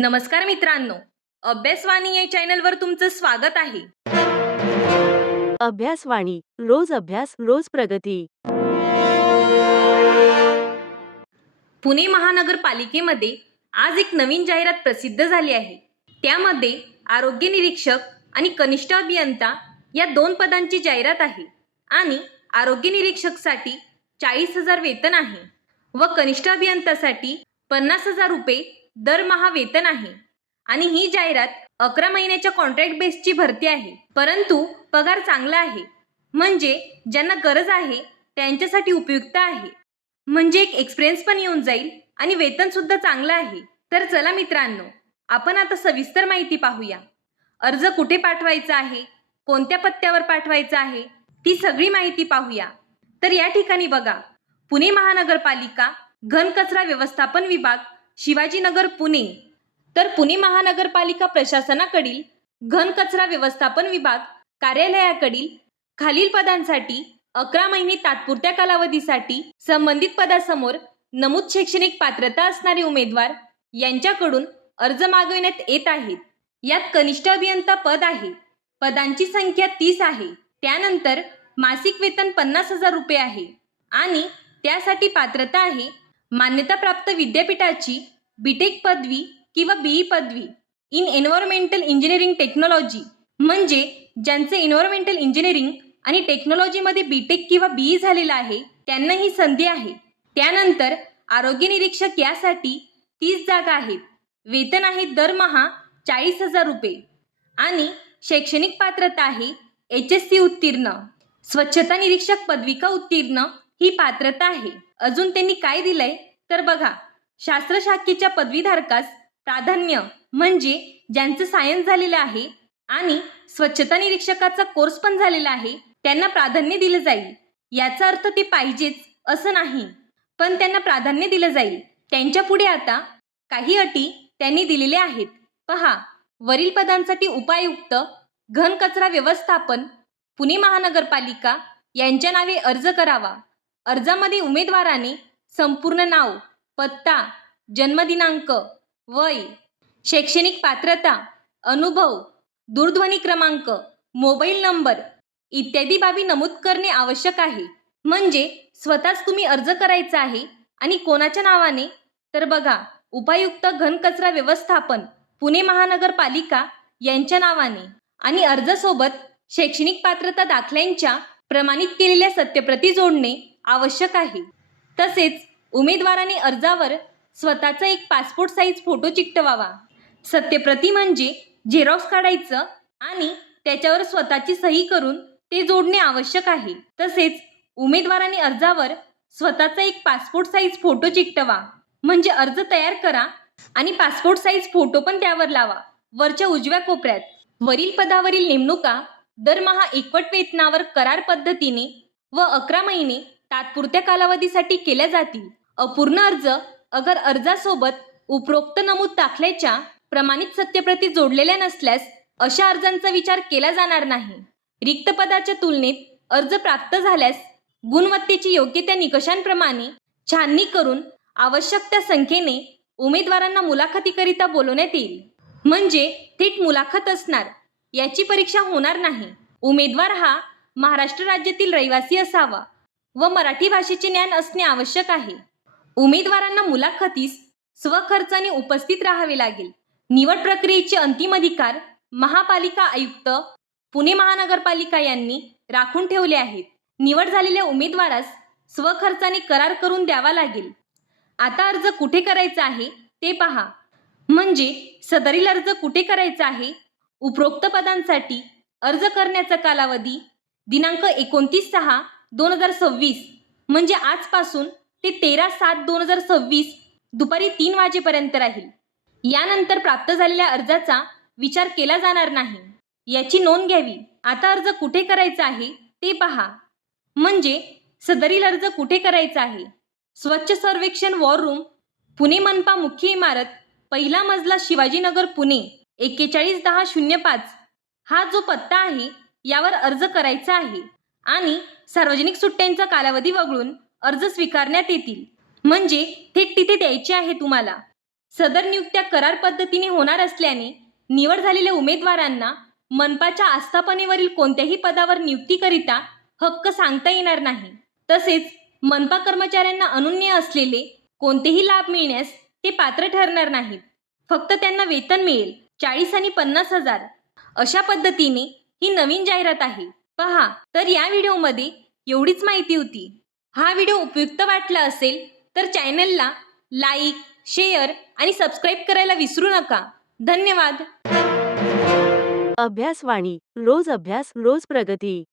नमस्कार मित्रांनो, अभ्यासवाणी या चॅनलवर तुमचं स्वागत आहे. अभ्यासवाणी, रोज अभ्यास, रोज प्रगती. पुणे महानगरपालिकेमध्ये आज एक नवीन जाहिरात प्रसिद्ध झाली आहे. त्यामध्ये आरोग्य निरीक्षक आणि कनिष्ठ अभियंता या 2 पदांची जाहिरात आहे आणि आरोग्य निरीक्षकसाठी 40,000 वेतन आहे व कनिष्ठ अभियंतासाठी 50,000 रुपये दरमहा वेतन आहे आणि ही जाहिरात 11 महिन्याच्या कॉन्ट्रॅक्ट बेसची भरती आहे. परंतु पगार चांगला आहे, म्हणजे ज्यांना गरज आहे त्यांच्यासाठी उपयुक्त आहे. म्हणजे एक एक्सपिरियन्स पण येऊन जाईल आणि वेतन सुद्धा चांगलं आहे. तर चला मित्रांनो, आपण आता सविस्तर माहिती पाहूया. अर्ज कुठे पाठवायचा आहे, कोणत्या पत्त्यावर पाठवायचा आहे, ती सगळी माहिती पाहूया. तर या ठिकाणी बघा, पुणे महानगरपालिका घनकचरा व्यवस्थापन विभाग, शिवाजीनगर, पुणे. तर पुणे महानगरपालिका प्रशासनाकडील घनकचरा व्यवस्थापन विभाग कार्यालयाकडील खालील पदांसाठी 11 महिने तात्पुरत्या कालावधीसाठी संबंधित पदासमोर नमूद शैक्षणिक पात्रता असणारे उमेदवार यांच्याकडून अर्ज मागविण्यात येत आहेत. यात कनिष्ठ अभियंता पद आहे. पदांची संख्या 30 आहे. त्यानंतर मासिक वेतन 50,000 रुपये आहे आणि त्यासाठी पात्रता आहे मान्यताप्राप्त विद्यापीठाची बीटेक पदवी किंवा बीई पदवी इन एन्व्हायरमेंटल इंजिनिअरिंग टेक्नॉलॉजी, म्हणजे ज्यांचे एन्व्हायरमेंटल इंजिनिअरिंग आणि टेक्नॉलॉजीमध्ये बीटेक किंवा बीई झालेला आहे त्यांना ही संधी आहे. त्यानंतर आरोग्य निरीक्षक यासाठी 30 जागा आहेत. वेतन आहे दरमहा 40,000 रुपये आणि शैक्षणिक पात्रता आहे HSC उत्तीर्ण. स्वच्छता निरीक्षक पदविका उत्तीर्ण ही पात्रता आहे. अजून त्यांनी काय दिलंय तर बघा, शास्त्र शाखेच्या पदवीधारकास प्राधान्य, म्हणजे ज्यांचं सायन्स झालेलं आहे आणि स्वच्छता निरीक्षकाचा कोर्स पण झालेला आहे त्यांना प्राधान्य दिलं जाईल. याचा अर्थ ते पाहिजेच असं नाही, पण त्यांना प्राधान्य दिलं जाईल. त्यांच्या पुढे आता काही अटी त्यांनी दिलेल्या आहेत. पहा, वरील पदांसाठी उपायुक्त घनकचरा व्यवस्थापन पुणे महानगरपालिका यांच्या नावे अर्ज करावा. अर्जामध्ये उमेदवाराने संपूर्ण नाव, पत्ता, जन्मदिनांक, वय, शैक्षणिक पात्रता, अनुभव, दूरध्वनी क्रमांक, मोबाईल नंबर इत्यादी बाबी नमूद करणे आवश्यक आहे. म्हणजे स्वतःच तुम्ही अर्ज करायचा आहे. आणि कोणाच्या नावाने तर बघा, उपायुक्त घनकचरा व्यवस्थापन पुणे महानगरपालिका यांच्या नावाने. आणि अर्जासोबत शैक्षणिक पात्रता दाखल्यांच्या प्रमाणित केलेल्या सत्यप्रती जोडणे आवश्यक आहे. तसेच उमेदवाराने अर्जावर स्वतःचा एक पासपोर्ट साईज फोटो चिकटवावा. सत्यप्रती म्हणजे झेरॉक्स काढायचं आणि त्याच्यावर स्वतःची सही करून ते जोडणे आवश्यक आहे. तसेच उमेदवाराने अर्जावर स्वतःचा एक पासपोर्ट साईज फोटो चिकटवा. म्हणजे अर्ज तयार करा आणि पासपोर्ट साईज फोटो पण त्यावर लावा वरच्या उजव्या कोपऱ्यात. वरील पदावरील नेमणुका दरमहा एकवट वेतनावर करार पद्धतीने व 11 महिने तात्पुरत्या कालावधीसाठी केल्या जातील. अपूर्ण अर्ज अगर अर्जासोबत उपरोक्त नमूद दाखल्याच्या प्रमाणित सत्यप्रती जोडलेल्या नसल्यास अशा अर्जांचा विचार केला जाणार नाही. रिक्त पदाच्या तुलनेत अर्ज प्राप्त झाल्यास गुणवत्तेची योग्य त्या निकषांप्रमाणे छाननी करून आवश्यक त्या संख्येने उमेदवारांना मुलाखतीकरिता बोलवण्यात येईल. म्हणजे थेट मुलाखत असणार, याची परीक्षा होणार नाही. उमेदवार हा महाराष्ट्र राज्यातील रहिवासी असावा व मराठी भाषेचे ज्ञान असणे आवश्यक आहे. उमेदवारांना मुलाखतीस स्वखर्चाने उपस्थित राहावे लागेल. निवड प्रक्रियेचे अंतिम अधिकार महापालिका आयुक्त पुणे महानगरपालिका यांनी राखून ठेवले आहेत. निवड झालेल्या उमेदवारास स्वखर्चाने करार करून द्यावा लागेल. आता अर्ज कुठे करायचा आहे ते पहा. म्हणजे सदरील अर्ज कुठे करायचा आहे. उपरोक्त पदांसाठी अर्ज करण्याचा कालावधी दिनांक 29/6/2026 म्हणजे आजपासून ते 13/7/2026 दुपारी 3 वाजेपर्यंत राहील. यानंतर प्राप्त झालेल्या अर्जाचा विचार केला जाणार नाही, याची नोंद घ्यावी. आता अर्ज कुठे करायचा आहे ते पहा. म्हणजे सदरील अर्ज कुठे करायचा आहे. स्वच्छ सर्वेक्षण वॉर रूम, पुणे मनपा मुख्य इमारत, पहिला मजला, शिवाजीनगर, पुणे 411005 हा जो पत्ता आहे यावर अर्ज करायचा आहे. आणि सार्वजनिक सुट्ट्यांचा कालावधी वगळून अर्ज स्वीकारण्यात येतील. म्हणजे थेट तिथे द्यायचे आहे तुम्हाला. सदर नियुक्त्या करार पद्धतीने होणार असल्याने निवड झालेल्या उमेदवारांना मनपाच्या आस्थापनेवरील कोणत्याही पदावर नियुक्तीकरिता हक्क सांगता येणार नाही. तसेच मनपा कर्मचाऱ्यांना अनन्य असलेले कोणतेही लाभ मिळण्यास ते पात्र ठरणार नाहीत. फक्त त्यांना वेतन मिळेल 40 आणि 50,000. अशा पद्धतीने ही नवीन जाहिरात आहे. पहा, तर या व्हिडिओमध्ये एवढीच माहिती होती. हा व्हिडिओ उपयुक्त वाटला असेल तर चॅनलला लाईक, शेअर आणि सबस्क्राईब करायला विसरू नका. धन्यवाद. अभ्यासवाणी रोज अभ्यास रोज प्रगती.